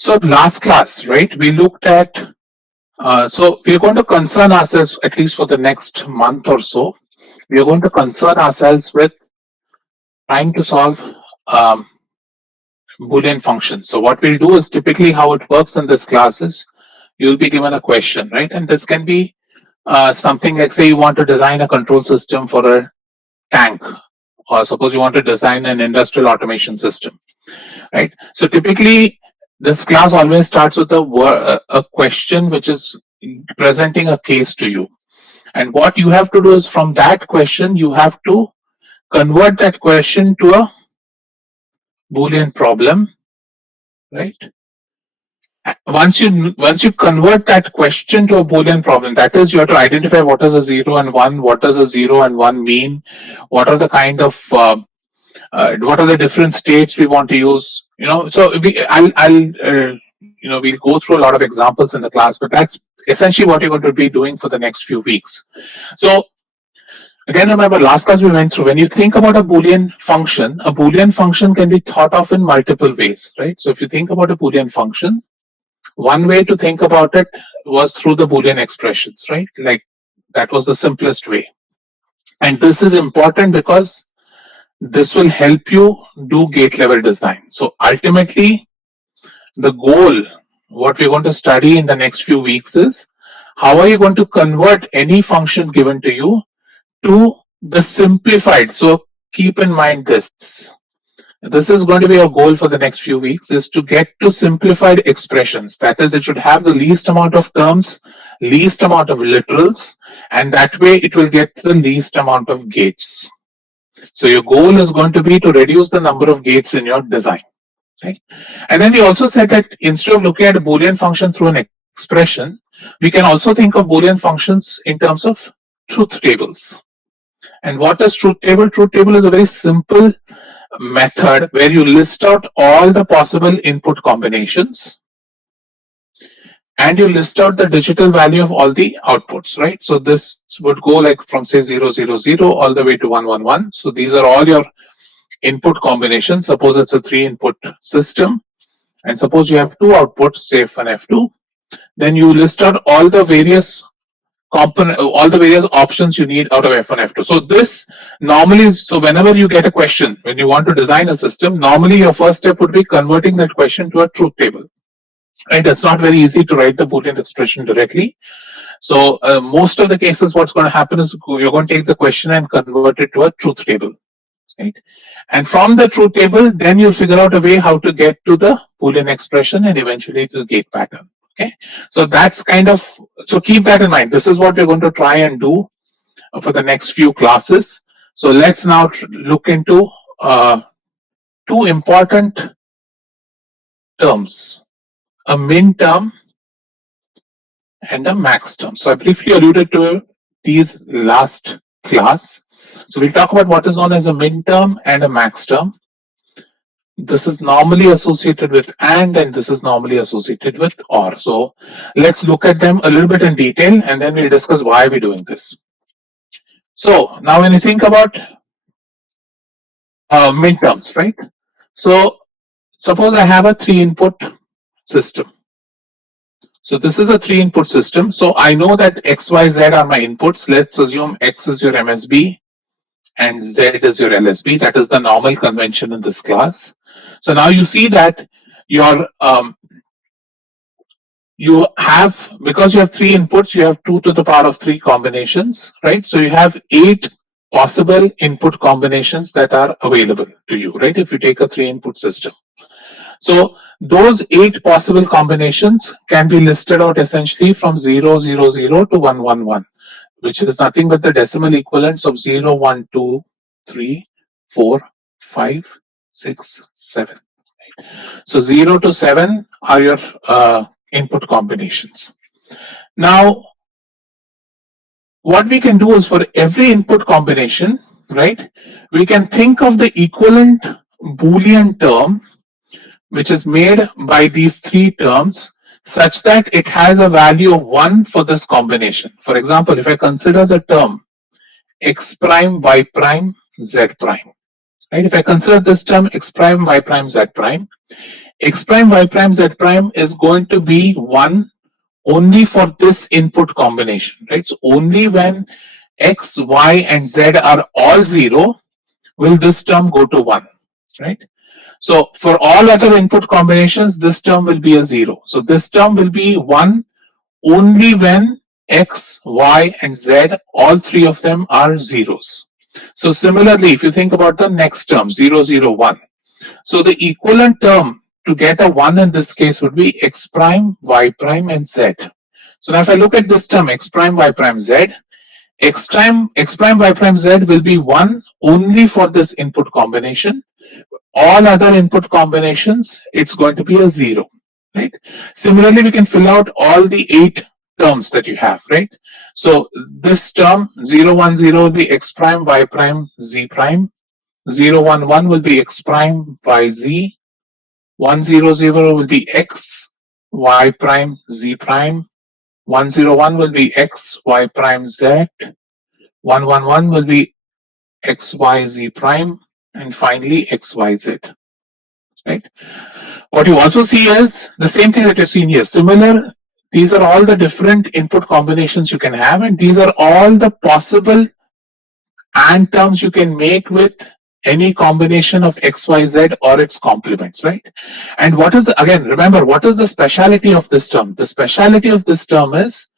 So last class, right, we looked at, so we're going to concern ourselves, at least for the next month or so, we are going to concern ourselves with trying to solve um, Boolean functions. So what we'll do is, typically how it works in this class is, you'll be given a question, right? And this can be something like, say you want to design a control system for a tank, or suppose you want to design an industrial automation system, right? So typically this class always starts with a question which is presenting a case to you. And what you have to do is, from that question, you have to convert that question to a Boolean problem, right? Once you convert that question to a Boolean problem, that is, you have to identify what is a 0 and 1, what does a 0 and 1 mean, what are the kind of what are the different states we want to use. So we'll go through a lot of examples in the class, but that's essentially what you're going to be doing for the next few weeks. So again, remember, last class we went through, when you think about a Boolean function can be thought of in multiple ways, right? So if you think about a Boolean function, one way to think about it was through the Boolean expressions, right? Like, that was the simplest way. And this is important because this will help you do gate level design. So ultimately, the goal, what we're going to study in the next few weeks, is how are you going to convert any function given to you to the simplified. So keep in mind this. This is going to be our goal for the next few weeks, is to get to simplified expressions. That is, it should have the least amount of terms, least amount of literals, and that way it will get the least amount of gates. So your goal is going to be to reduce the number of gates in your design, right? And then we also said that instead of looking at a Boolean function through an expression, we can also think of Boolean functions in terms of truth tables. And what is truth table? Truth table is a very simple method where you list out all the possible input combinations and you list out the digital value of all the outputs, right? So this would go like from, say, 0, 0, 0 all the way to 1, 1, 1. So these are all your input combinations. Suppose it's a 3-input system, and suppose you have 2 outputs, say F1, F2. Then you list out all the various options you need out of F1, F2. So this normally is, so whenever you get a question, when you want to design a system, normally your first step would be converting that question to a truth table, right? It's not very easy to write the Boolean expression directly. So most of the cases, what's going to happen is you're going to take the question and convert it to a truth table, right? And from the truth table, then you'll figure out a way how to get to the Boolean expression and eventually to the gate pattern. Okay, so that's kind of, so keep that in mind. This is what we're going to try and do for the next few classes. So let's now look into 2 important terms, a min term and a max term. So I briefly alluded to these last class. So we'll talk about what is known as a min term and a max term. This is normally associated with and this is normally associated with or. So let's look at them a little bit in detail and then we'll discuss why we're doing this. So now when you think about minterms, right? So suppose I have a 3-input system. So this is a 3-input system. So I know that X, Y, Z are my inputs. Let's assume X is your MSB and Z is your LSB. That is the normal convention in this class. So now you see that your you have, because you have 3 inputs, you have 2 to the power of 3 combinations, right? So you have 8 possible input combinations that are available to you, right? If you take a 3-input system. So those 8 possible combinations can be listed out essentially from 0, 0, 0 to 1, 1, 1, which is nothing but the decimal equivalents of 0, 1, 2, 3, 4, 5, 6, 7. So 0 to 7 are your input combinations. Now, what we can do is, for every input combination, right, we can think of the equivalent Boolean term which is made by these 3 terms such that it has a value of 1 for this combination. For example, if I consider the term x prime, y prime, z prime, right? If I consider this term x prime, y prime, z prime, x prime, y prime, z prime is going to be 1 only for this input combination, right? So only when x, y, and z are all 0 will this term go to 1, right? So for all other input combinations, this term will be a 0. So this term will be 1 only when x, y, and z, all three of them are zeros. So similarly, if you think about the next term, 0, 0, 1. So the equivalent term to get a 1 in this case would be x prime, y prime, and z. So now if I look at this term, x prime, y prime, z, x prime, y prime, z will be 1 only for this input combination. All other input combinations, it's going to be a 0, right? Similarly, we can fill out all the 8 terms that you have, right? So this term 0, 1, 0 will be x prime, y prime, z prime. 0, 1, 1 will be x prime, y, z. 1, 0, 0 will be x, y prime, z prime. 1, 0, 1 will be x, y prime, z. 1, 1, 1 will be x, y, z prime. And finally, x, y, z, right? What you also see is the same thing that you've seen here. Similar, these are all the different input combinations you can have, and these are all the possible AND terms you can make with any combination of x, y, z or its complements, right? And what is the, again, remember, what is the speciality of this term? The speciality of this term is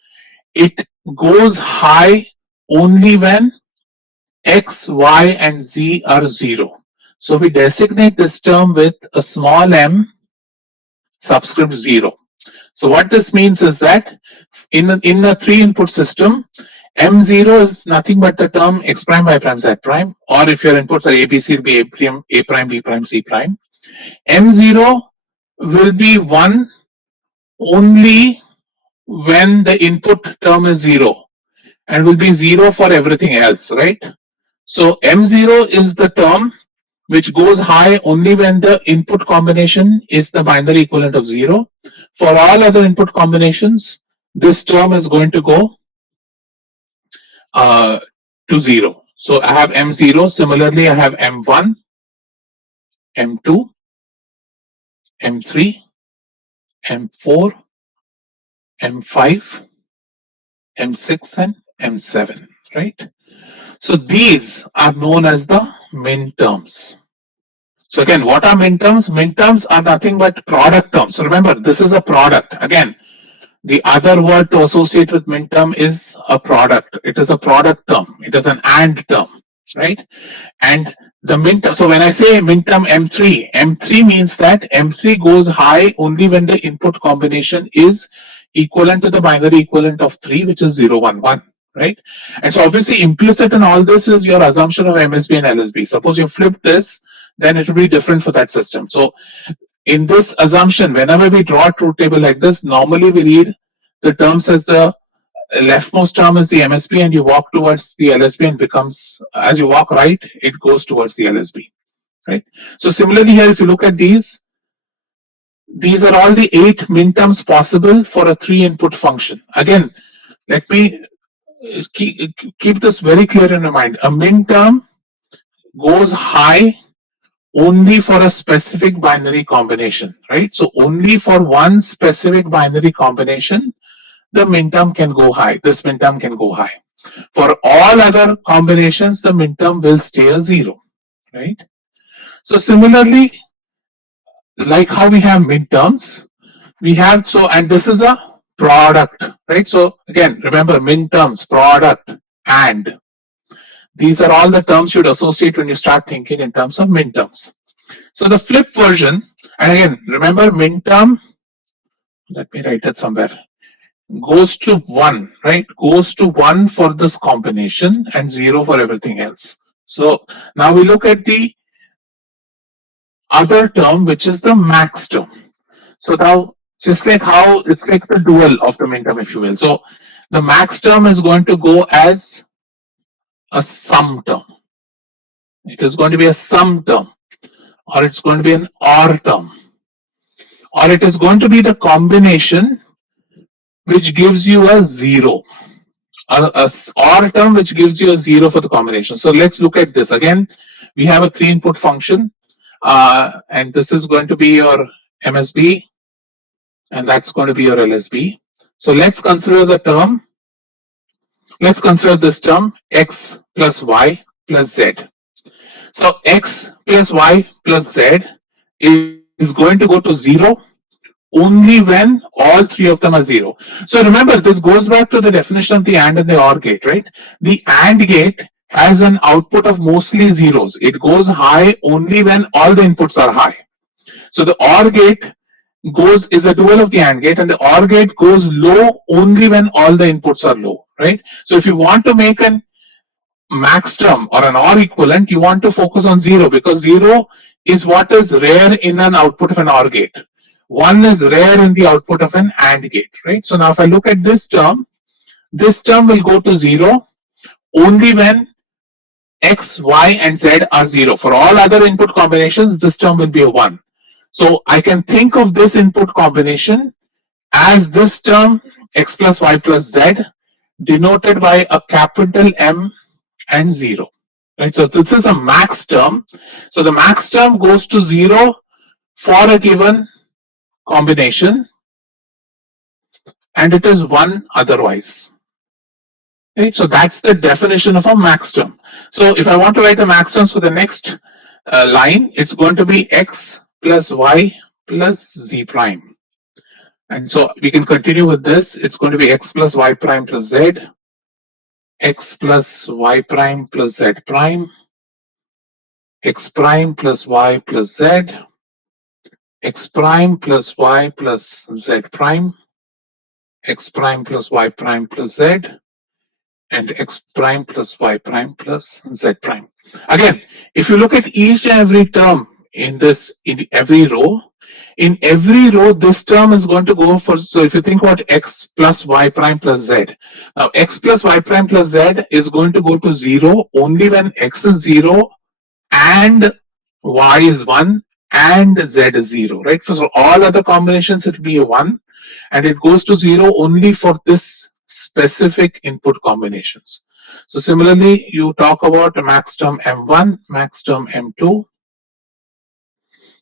it goes high only when x, y, and z are 0. So we designate this term with a small m subscript 0. So what this means is that in a 3-input system, M0 is nothing but the term x prime, y prime, z prime, or if your inputs are A, B, C, it'll be A prime, B prime, C prime. M0 will be 1 only when the input term is 0 and will be 0 for everything else, right? So M0 is the term which goes high only when the input combination is the binary equivalent of 0. For all other input combinations, this term is going to go to 0. So I have M0. Similarly, I have M1, M2, M3, M4, M5, M6, and M7, right? So these are known as the minterms. So again, what are minterms? Minterms are nothing but product terms. So remember, this is a product. Again, the other word to associate with minterm is a product. It is a product term. It is an AND term, right? And the minterm, so when I say minterm M3, M3 means that M3 goes high only when the input combination is equivalent to the binary equivalent of 3, which is 0, 1, 1, right? And so obviously implicit in all this is your assumption of MSB and LSB. Suppose you flip this, then it will be different for that system. So in this assumption, whenever we draw a truth table like this, normally we read the terms as the leftmost term is the MSB and you walk towards the LSB and becomes, as you walk right, it goes towards the LSB, right? So similarly here, if you look at these are all the 8 minterms possible for a 3-input function. Again, let me keep this very clear in your mind. A minterm goes high only for a specific binary combination, right? So only for one specific binary combination, the minterm can go high. This minterm can go high. For all other combinations, the minterm will stay a 0, right? So similarly, like how we have minterms, we have, so, and this is a product, right? So again, remember minterms, product, and these are all the terms you'd associate when you start thinking in terms of minterms. So the flip version, and again, remember minterm, let me write it somewhere, goes to 1, right? Goes to 1 for this combination and 0 for everything else. So now we look at the other term, which is the max term. So now, just like how it's like the dual of the minterm, if you will. So the max term is going to go as a sum term. It is going to be a sum term, or it's going to be an OR term, or it is going to be the combination which gives you a 0. A OR term which gives you a 0 for the combination. So let's look at this. Again, we have a 3-input function, and this is going to be your MSB, and that's going to be your LSB. So let's consider the term. Let's consider this term x plus y plus z. So x plus y plus z is going to go to 0 only when all three of them are 0. So remember, this goes back to the definition of the AND and the OR gate, right? The AND gate has an output of mostly zeros. It goes high only when all the inputs are high. So the OR gate is a dual of the AND gate, and the OR gate goes low only when all the inputs are low, right? So if you want to make an max term or an OR equivalent, you want to focus on 0, because 0 is what is rare in an output of an OR gate. 1 is rare in the output of an AND gate, right? So now if I look at this term will go to 0 only when x, y, and z are 0. For all other input combinations, this term will be a 1. So I can think of this input combination as this term x plus y plus z denoted by a capital M and 0. Right? So this is a max term. So the max term goes to 0 for a given combination, and it is 1 otherwise. Right? So that's the definition of a max term. So if I want to write the max terms for the next line, it's going to be x plus y plus z prime. And so we can continue with this. It's going to be x plus y prime plus z, x plus y prime plus z prime, x prime plus y plus z, x prime plus y plus z prime, x prime plus y prime plus z, and x prime plus y prime plus z prime. Again, if you look at each and every term in every row, this term is going to go for, so if you think about x plus y prime plus z, now x plus y prime plus z is going to go to 0 only when x is 0 and y is 1 and z is 0, right? So all other combinations it will be a 1, and it goes to 0 only for this specific input combinations. So similarly, you talk about a max term M1, max term M2.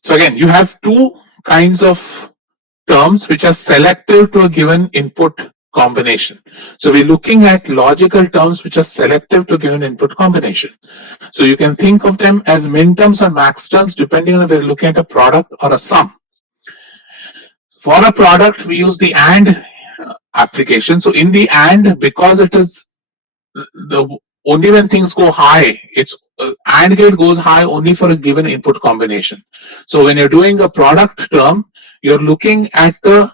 So again, you have two kinds of terms which are selective to a given input combination. So we're looking at logical terms which are selective to a given input combination. So you can think of them as min terms or max terms depending on if we're looking at a product or a sum. For a product, we use the AND application. So in the AND, because it is the only when things go high, it's AND gate goes high only for a given input combination. So when you're doing a product term, you're looking at the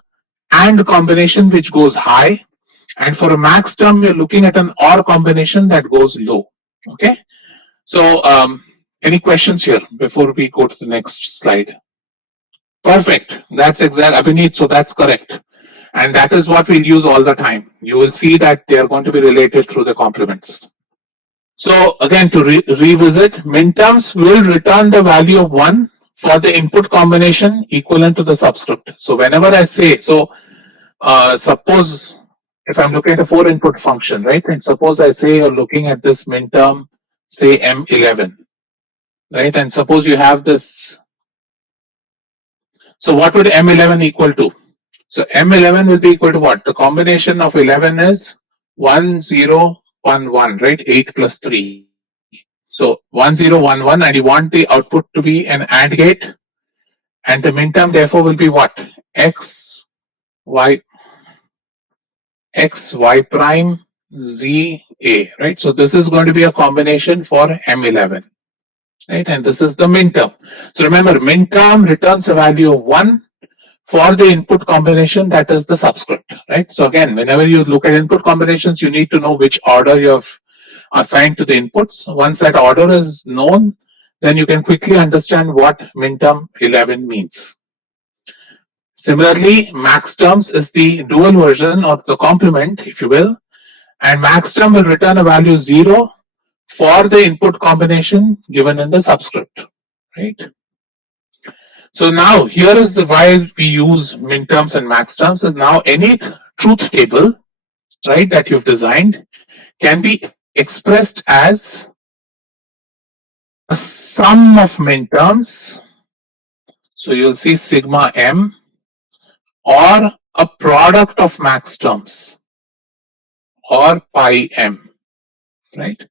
AND combination which goes high, and for a max term, you're looking at an OR combination that goes low. Okay. So any questions here before we go to the next slide? Perfect. That's exact, Abhineet. So that's correct. And that is what we'll use all the time. You will see that they are going to be related through the complements. So again, to revisit, Minterms will return the value of 1 for the input combination equivalent to the subscript. So whenever I say, so suppose if I'm looking at a 4 input function, right? And suppose I say you're looking at this minterm, say M11, right? And suppose you have this. So what would M11 equal to? So M11 will be equal to what? The combination of 11 is 1, 0, 1, 1, right? 8 plus 3. So 1, 0, 1, 1, and you want the output to be an AND gate. And the minterm therefore will be what? X, Y prime, Z, A, right? So this is going to be a combination for M11, right? And this is the minterm. So remember, minterm returns a value of 1 for the input combination that is the subscript, right? So again, whenever you look at input combinations, you need to know which order you have assigned to the inputs. Once that order is known, then you can quickly understand what minterm 11 means. Similarly, Maxterms is the dual version or the complement, if you will, and Maxterm will return a value 0 for the input combination given in the subscript, right? So now here is the why we use minterms and maxterms is now any truth table, right, that you've designed can be expressed as a sum of minterms So you'll see sigma m or a product of max terms or pi m, right?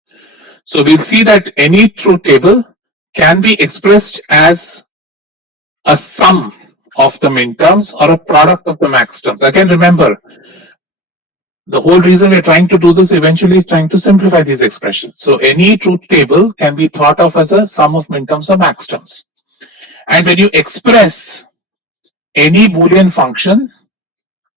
So we'll see that any truth table can be expressed as a sum of the min terms or a product of the max terms. Again, remember, the whole reason we're trying to do this eventually is trying to simplify these expressions. So any truth table can be thought of as a sum of min terms or max terms. And when you express any Boolean function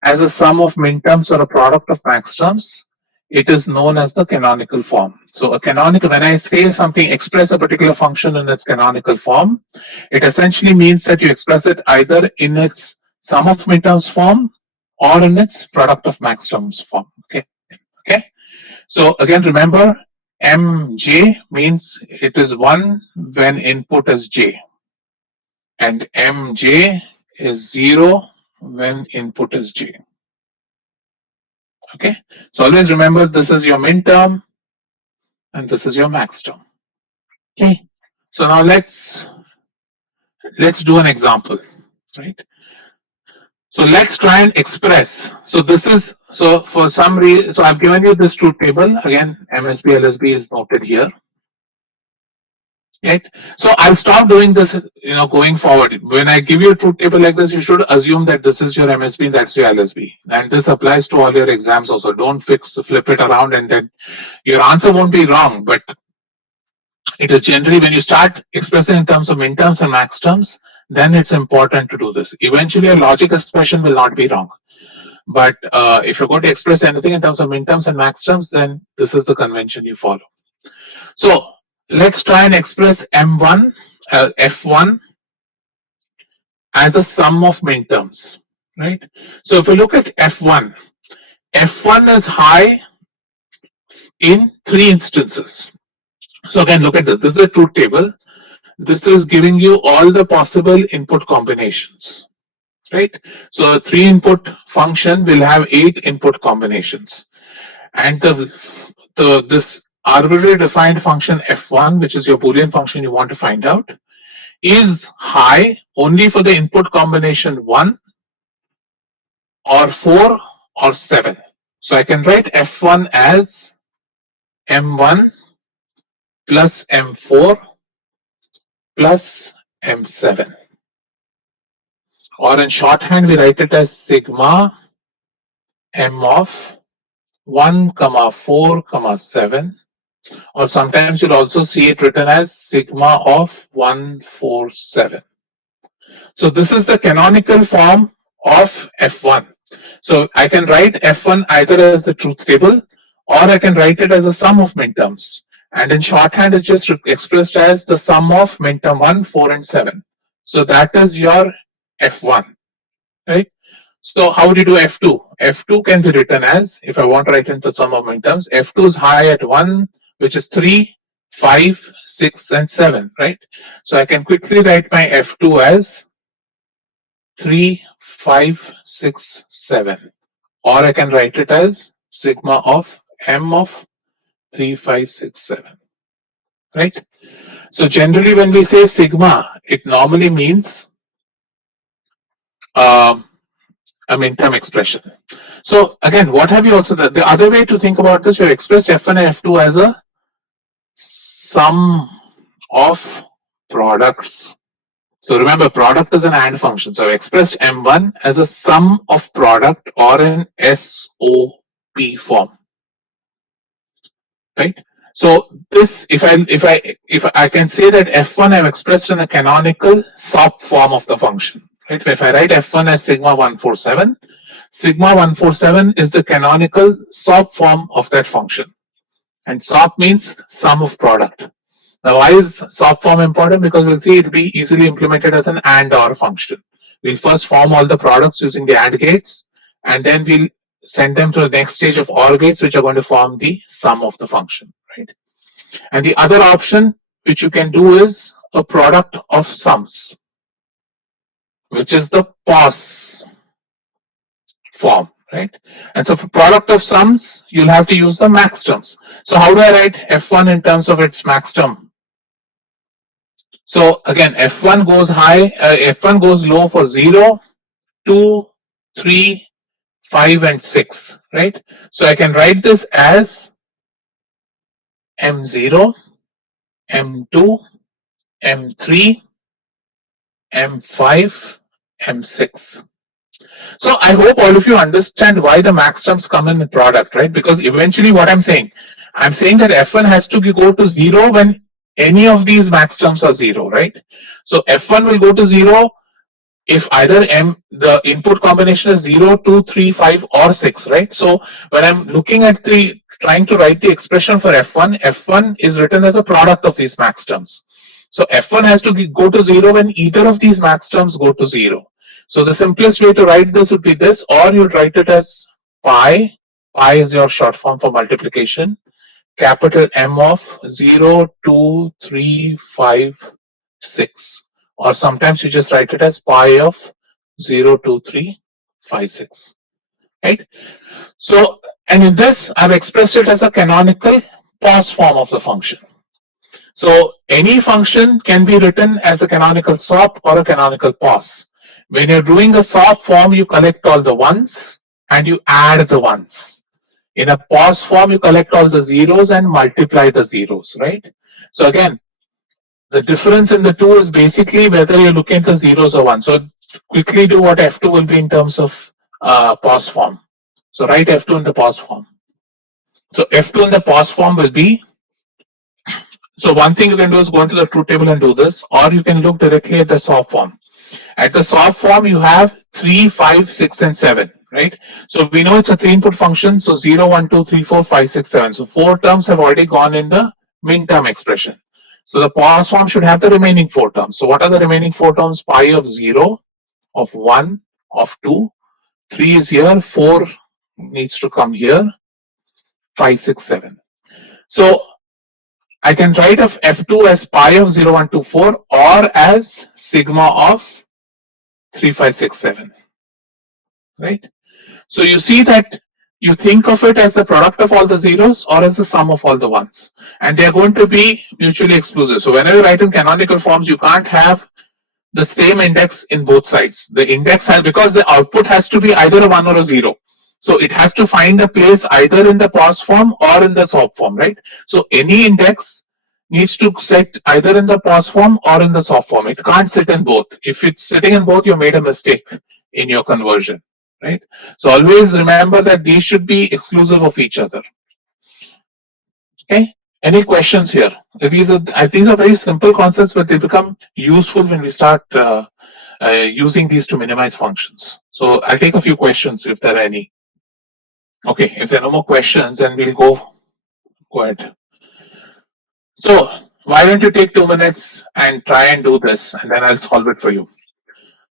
as a sum of min terms or a product of max terms, it is known as the canonical form. So a canonical, when I say something, express a particular function in its canonical form, it essentially means that you express it either in its sum of min terms form or in its product of max terms form. Okay. So again, remember, mj means it is 1 when input is j, and mj is 0 when input is j. Okay, so always remember, this is your min term and this is your max term. Okay, so now let's do an example, right? So let's try and express. So this is, so for some reason, so I've given you this truth table. Again, MSB LSB is noted here, right? So I'll stop doing this, going forward. When I give you a truth table like this, you should assume that this is your MSB, that's your LSB, and this applies to all your exams also. Don't flip it around, and then your answer won't be wrong, but it is generally, when you start expressing in terms of min terms and max terms, then it's important to do this. Eventually, a logic expression will not be wrong. But if you're going to express anything in terms of min terms and max terms, then this is the convention you follow. So let's try and express M1, F1 as a sum of min terms, right? So if you look at F1, F1 is high in 3 instances. So again, look at this. This is a truth table. This is giving you all the possible input combinations, right? So a 3 input function will have 8 input combinations, and this arbitrary defined function f1, which is your Boolean function you want to find out, is high only for the input combination 1 or 4 or 7. So I can write f1 as m1 plus m4 plus m7, or in shorthand we write it as sigma m of 1, 4, 7, or sometimes you'll also see it written as sigma of 1, 4, 7. So this is the canonical form of F1. So I can write F1 either as a truth table, or I can write it as a sum of min terms. And in shorthand, it's just expressed as the sum of min term 1, 4, and 7. So that is your F1, right? So how would you do F2? F2 can be written as, if I want to write into sum of min terms, F2 is high at 1, which is 3, 5, 6, and 7, right? So I can quickly write my F2 as 3, 5, 6, 7. Or I can write it as sigma of m of 3, 5, 6, 7. Right? So generally when we say sigma, it normally means a min term expression. So again, what have you also, the other way to think about this, you expressed F1 and F2 as a sum of products. So remember, product is an AND function. So I expressed M1 as a sum of product or an SOP form, right? So this, if I can say that F1 I've expressed in a canonical SOP form of the function, right? If I write F1 as sigma 147, sigma 147 is the canonical SOP form of that function, and SOP means sum of product. Now, why is SOP form important? Because we'll see it will be easily implemented as an AND OR function. We'll first form all the products using the AND gates, and then we'll send them to the next stage of OR gates, which are going to form the sum of the function, right? And the other option which you can do is a product of sums, which is the POS form, right? And so for product of sums, you'll have to use the max terms. So how do I write F1 in terms of its max term? So again, F1 goes high, F1 goes low for 0, 2, 3, 5 and 6, right? So I can write this as M0, M2, M3, M5, M6. So I hope all of you understand why the max terms come in the product, right? Because eventually what I'm saying that F1 has to go to 0 when any of these max terms are 0, right? So F1 will go to 0 if either the input combination is 0, 2, 3, 5 or 6, right? So when I'm looking at trying to write the expression for F1 is written as a product of these max terms. So F1 has to go to 0 when either of these max terms go to 0. So the simplest way to write this would be this, or you'd write it as pi. Pi is your short form for multiplication. Capital M of 0, 2, 3, 5, 6. Or sometimes you just write it as pi of 0, 2, 3, 5, 6. Right? So, and in this, I've expressed it as a canonical pos form of the function. So any function can be written as a canonical SOP or a canonical pos. When you're doing a SOP form, you collect all the ones and you add the ones. In a pos form, you collect all the zeros and multiply the zeros, right? So again, the difference in the two is basically whether you're looking at the zeros or ones. So quickly do what F2 will be in terms of pos form. So write F2 in the pos form. So F2 in the pos form will be, so one thing you can do is go into the truth table and do this, or you can look directly at the SOP form. At the SOP form, you have 3, 5, 6, and 7, right? So we know it's a 3-input function. So 0, 1, 2, 3, 4, 5, 6, 7. So 4 terms have already gone in the min-term expression. So the pos form should have the remaining 4 terms. So what are the remaining 4 terms? Pi of 0, of 1, of 2, 3 is here, 4 needs to come here, 5, 6, 7. So I can write of F2 as pi of 0, 1, 2, 4 or as sigma of 3, 5, 6, 7. Right? So you see that you think of it as the product of all the zeros or as the sum of all the ones. And they are going to be mutually exclusive. So whenever you write in canonical forms, you can't have the same index in both sides. The index has, because the output has to be either a 1 or a 0. So it has to find a place either in the pos form or in the SOP form, right? So any index needs to sit either in the pos form or in the SOP form. It can't sit in both. If it's sitting in both, you made a mistake in your conversion, right? So always remember that these should be exclusive of each other. Okay. Any questions here? These are very simple concepts, but they become useful when we start using these to minimize functions. So I'll take a few questions if there are any. Okay, if there are no more questions, then we'll go ahead. So why don't you take 2 minutes and try and do this, and then I'll solve it for you.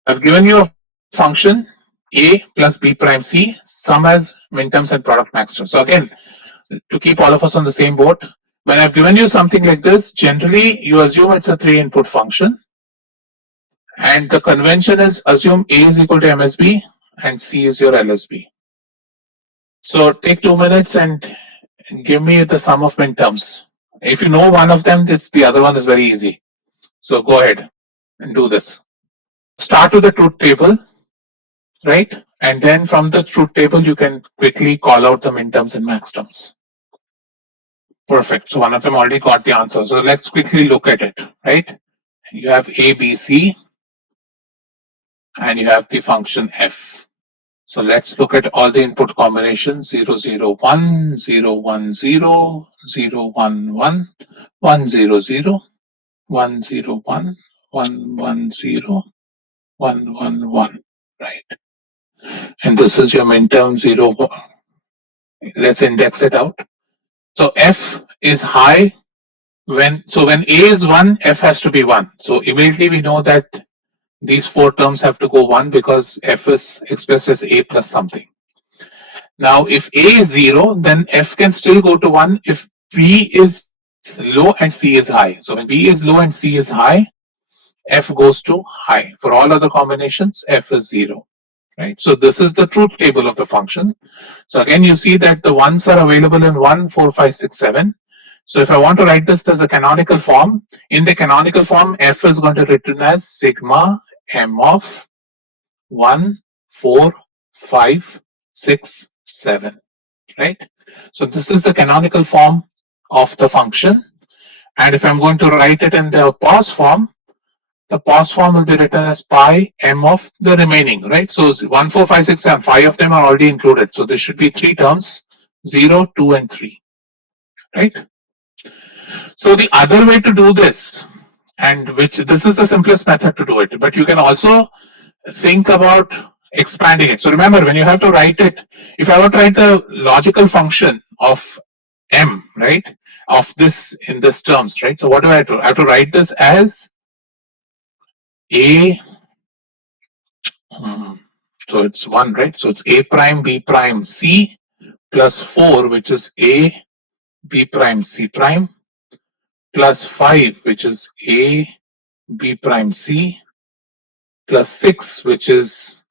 I've given you a function a plus b prime c, sum as minterms and product maxterms. So again, to keep all of us on the same boat, when I've given you something like this, generally you assume it's a 3-input function. And the convention is assume a is equal to msb and c is your lsb. So take 2 minutes and give me the sum of minterms. If you know one of them, the other one is very easy. So go ahead and do this. Start with the truth table, right? And then from the truth table, you can quickly call out the minterms and maxterms. Perfect. So one of them already got the answer. So let's quickly look at it, right? You have a, b, c, and you have the function f. So let's look at all the input combinations: 0, 0, 1, 0, 1, 0, 0, 1, 1, 1, 0, 0, 1, 0, 1, 1, 1, 0, 1, 1, 1, right? And this is your minterm 0. Let's index it out. So f is high when a is 1, f has to be 1. So immediately we know that these 4 terms have to go 1 because f is expressed as a plus something. Now, if a is 0, then f can still go to 1 if b is low and c is high. So when b is low and c is high, f goes to high. For all other combinations, f is 0. Right? So this is the truth table of the function. So again, you see that the ones are available in 1, 4, 5, 6, 7. So if I want to write this as a canonical form, in the canonical form, f is going to be written as sigma m of 1, 4, 5, 6, 7, right? So this is the canonical form of the function. And if I'm going to write it in the pos form, the pos form will be written as pi m of the remaining, right? So 1, 4, 5, 6, 7, 5 of them are already included. So this should be 3 terms, 0, 2, and 3, right? So the other way to do this, and which this is the simplest method to do it, but you can also think about expanding it. So remember, when you have to write it, if I were to write the logical function of m, right, of this in this terms, right? So what do I have to? I have to write this as a. So it's 1, right? So it's a prime b prime c plus 4, which is a b prime c prime, plus 5, which is a b prime c, plus 6, which is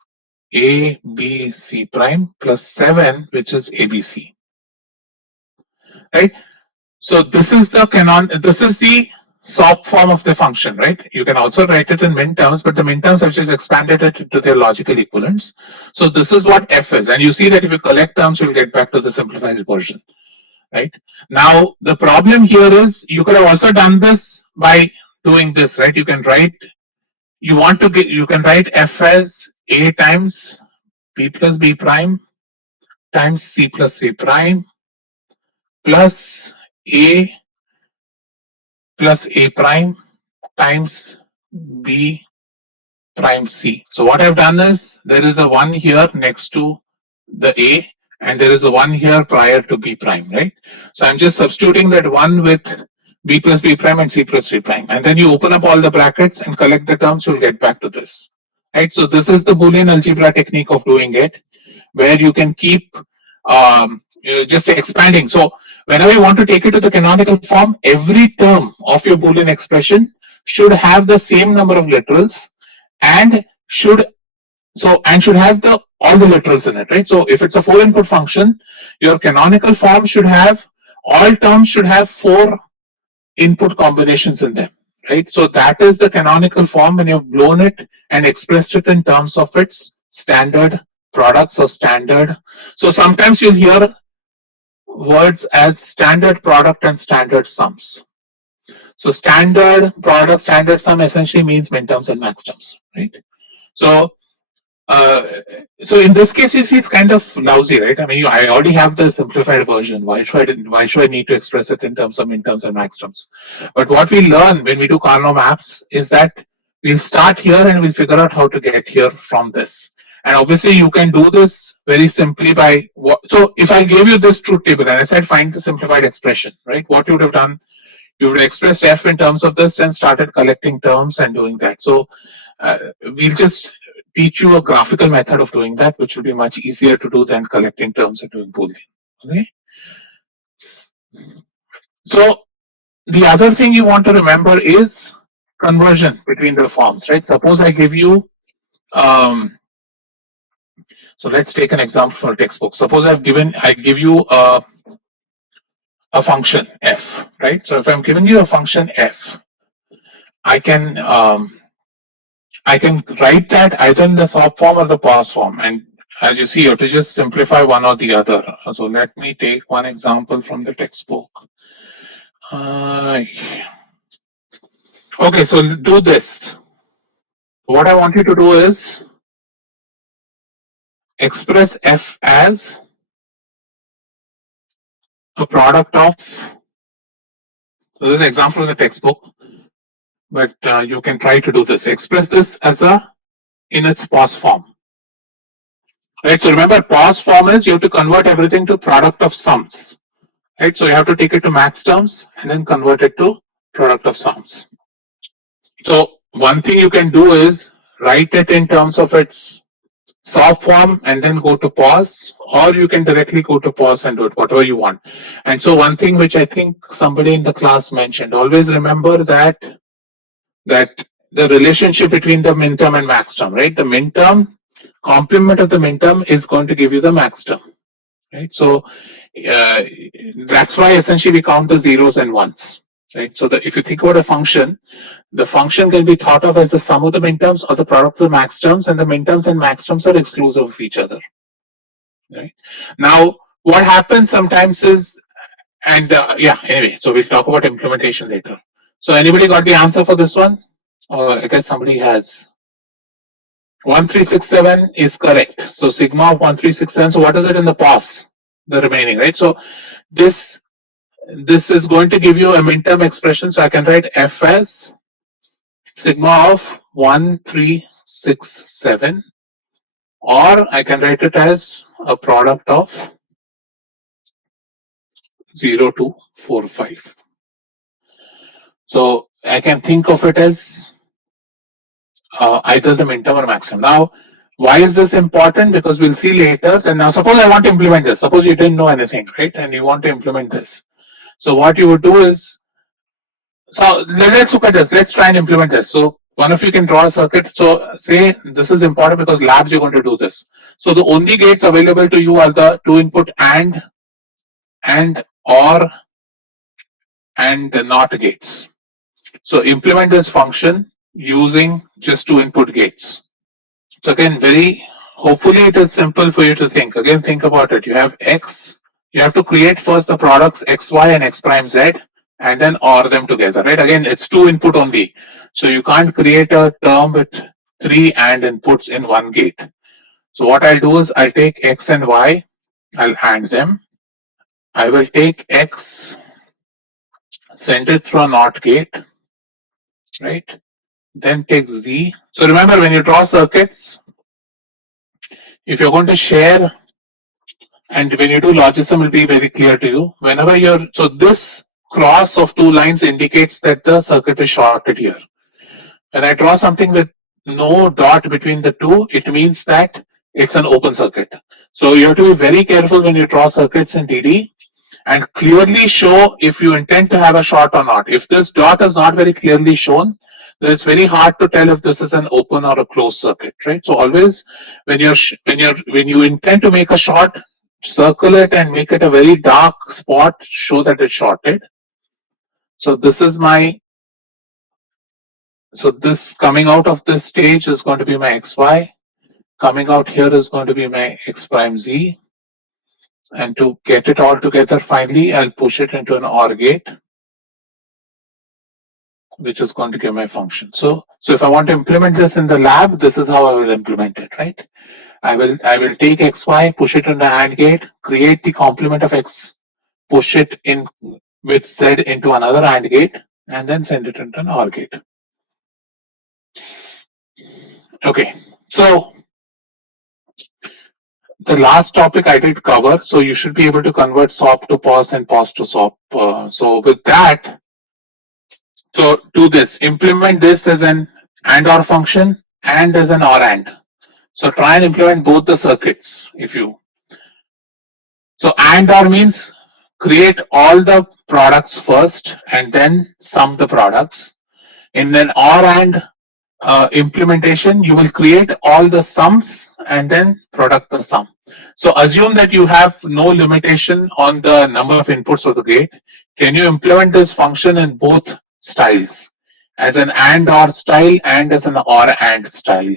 a b c prime, plus 7, which is abc, right? So this is the this is the soft form of the function, right? You can also write it in Minterms, but the Minterms have just expanded it to their logical equivalents. So this is what f is, and you see that if you collect terms, you'll get back to the simplified version, right? Now the problem here is you could have also done this by doing this, right? You can write, you want to get, you can write f as a times b plus b prime times c plus a prime plus a plus a prime times b prime c. So what I've done is there is a 1 here next to the a, and there is a 1 here prior to b prime, right? So I'm just substituting that 1 with b plus b prime and c plus c prime, and then you open up all the brackets and collect the terms, you'll get back to this, right? So this is the Boolean algebra technique of doing it, where you can keep just expanding. So whenever you want to take it to the canonical form, every term of your Boolean expression should have the same number of literals and should have the all the literals in it, right? So if it's a 4 input function, your canonical form should have all terms should have 4 input combinations in them, right? So that is the canonical form when you've blown it and expressed it in terms of its standard products or standard. So sometimes you'll hear words as standard product and standard sums. So standard product, standard sum essentially means Minterms and Maxterms, right? So so in this case, you see it's kind of lousy, right? I mean, I already have the simplified version. Why should I need to express it in terms of Minterms and Maxterms? But what we learn when we do Carnot maps is that we'll start here and we'll figure out how to get here from this. And obviously, you can do this very simply by what. So if I gave you this truth table and I said find the simplified expression, right? What you would have done, you would have expressed f in terms of this and started collecting terms and doing that. So we'll just teach you a graphical method of doing that, which will be much easier to do than collecting terms and doing Boolean. Okay. So the other thing you want to remember is conversion between the forms, right? Suppose I give you, so let's take an example from a textbook. Suppose I give you a function f, right? So if I'm giving you a function f, I can write that either in the soft form or the pos form, and as you see, you have to just simplify one or the other. So let me take one example from the textbook. Okay, so do this. What I want you to do is express f as a product of, so this is an example in the textbook, but you can try to do this. Express this as in its pos form. Right, so remember, pos form is you have to convert everything to product of sums. Right, so you have to take it to Maxterms and then convert it to product of sums. So one thing you can do is write it in terms of its soft form and then go to pos, or you can directly go to pos and do it, whatever you want. And so one thing which I think somebody in the class mentioned, always remember that the relationship between the minterm and maxterm, right? The minterm complement of the minterm is going to give you the maxterm, right? So That's why essentially we count the zeros and ones, right? So if you think about a function, the function can be thought of as the sum of the minterms or the product of the maxterms, and the minterms and maxterms are exclusive of each other, right? Now, what happens sometimes is, and yeah, anyway, so we'll talk about implementation later. So anybody got the answer for this one? Or I guess somebody has. 1367 is correct. So sigma of 1367. So what is it in the pos? The remaining, right? So this is going to give you a minterm expression. So I can write f as sigma of 1367, or I can write it as a product of 0 to 45. So I can think of it as either the minterm or maximum. Now, why is this important? Because we'll see later. And now suppose I want to implement this. Suppose you didn't know anything, right? And you want to implement this. So what you would do is, so let's look at this. Let's try and implement this. So one of you can draw a circuit. So say this is important because labs you're going to do this. So the only gates available to you are the 2 input and, or, and not gates. So implement this function using just 2 input gates. So again, hopefully it is simple for you to think. Again, think about it. You have X, you have to create first the products X, Y and X prime Z, and then OR them together, right? Again, it's 2 input only. So you can't create a term with 3 AND inputs in one gate. So what I'll do is I'll take X and Y, I'll AND them. I will take X, send it through a NOT gate, right? Then take Z. So remember, when you draw circuits, if you're going to share, and when you do logism, it will be very clear to you. Whenever you're, so this cross of 2 lines indicates that the circuit is shorted here. When I draw something with no dot between the two, it means that it's an open circuit. So you have to be very careful when you draw circuits in DD and clearly show if you intend to have a short or not. If this dot is not very clearly shown, then it's very hard to tell if this is an open or a closed circuit, right? So always when you intend to make a short, circle it and make it a very dark spot, show that it's shorted. So this is my, so this coming out of this stage is going to be my XY. Coming out here is going to be my X prime Z. And to get it all together, finally, I'll push it into an OR gate, which is going to give my function. So if I want to implement this in the lab, this is how I will implement it, right? I will take XY, push it into an AND gate, create the complement of X, push it in with Z into another AND gate, and then send it into an OR gate. Okay, so the last topic I did cover, so you should be able to convert SOP to POS and POS to SOP. So with that, so do this, implement this as an AND OR function and as an OR AND. So try and implement both the circuits if you. So AND OR means create all the products first and then sum the products. In an OR AND implementation, you will create all the sums and then product the sum. So assume that you have no limitation on the number of inputs of the gate. Can you implement this function in both styles, as an AND OR style and as an OR AND style?